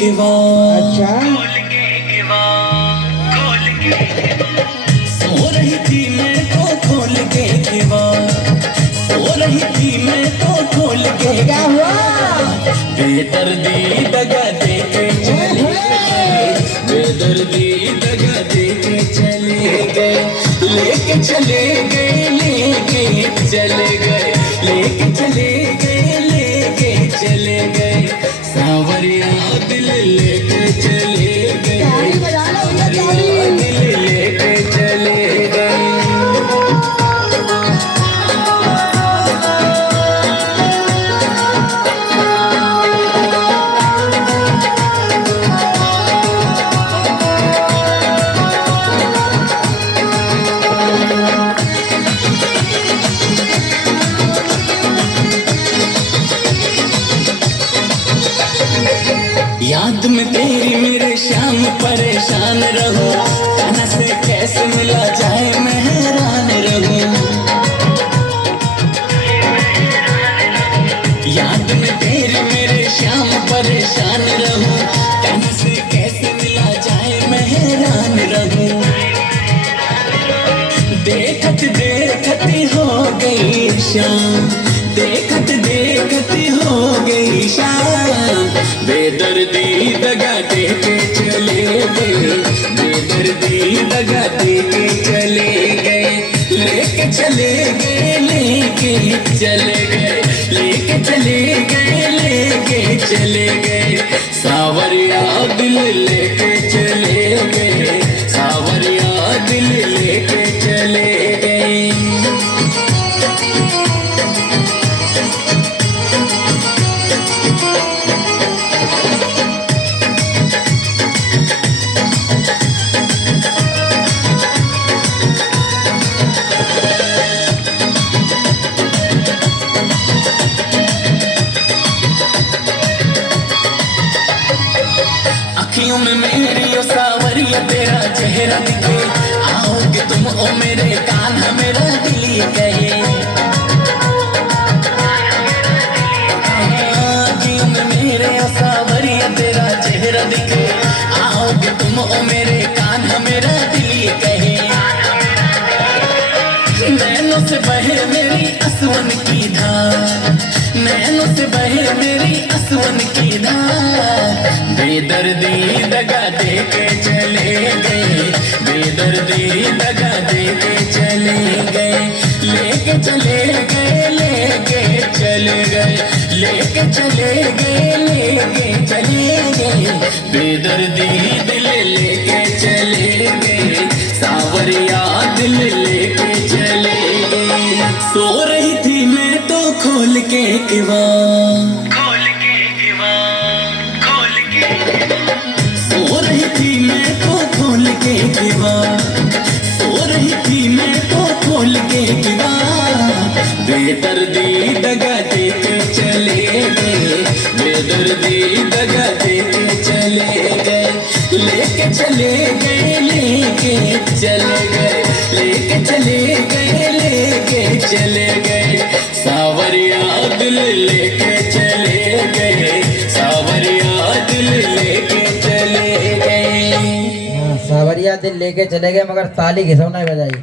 किवाड़। अच्छा सो रही थी मैं तो खोल के किवाड़, सो रही थी मैं तो खोल के। क्या हुआ? बेदर्दी दगा दे के चले गए, बेदर्दी दगा दे के चले गए, लेके चले गए, लेके चले गए, लेके चले गए, लेके चले गए, सांवरिया दिल लेके चले गए, सांवरिया दिल लेके चले गए। याद में तेरी मेरे शाम परेशान रहूं, खाना से कैसे मिला जाए मैं हैरान रहूं। याद में तेरी मेरे शाम परेशान रहूं, खाना से कैसे मिला जाए मैं हैरान रहूं। देखत देखत हो गई शाम, देखत देखत हो गई शाम, बेदर्दी दगा दे के चले गए, बेदर्दी दगा दे के चले गए, लेके चले गए, लेके चले गए, लेके चले गए, लेके चले गए, सांवरिया दिल लेके चले गए, सांवरिया दिल लेके चले गए। अखियों में मेरी ओ सावरिया तेरा चेहरा दिखे, आओगे तुम ओ मेरे कान मेरा दिल ये कहे। अखियों में मेरे ओ सावरिया तेरा चेहरा दिखे, आओगे तुम ओ मेरे कान मेरा दिल ये कहे। नैनों से बहे मेरी असवन की धार, नैनों से बहे मेरी असवन की धार, बेदर्दी दगा दे के चले गए, बेदर्दी दगा दे के चले गए, लेके चले गए, लेके चले गए, लेके चले गए, लेके चले गए, बेदर्दी दिल लेके चले गए, सांवरिया दिल लेके चले गए। सो रही थी मैं तो खोल के किवाड़, खोल के किवाड़, खोल के। सो रही थी मैं तो खोल के किवाड़, सो रही थी मैं तो खोल के किवाड़, बेदर्दी दगा दे के चले गए, बेदर्दी दगा दे के चले गए, लेके चले गए, लेके चले गए, लेके चले गए, लेके चले गए, सांवरिया दिल लेके चले गए, सांवरिया दिल लेके चले गए। सावरिया दिल लेके चले गए मगर ताली घिसौ नहीं बजाई।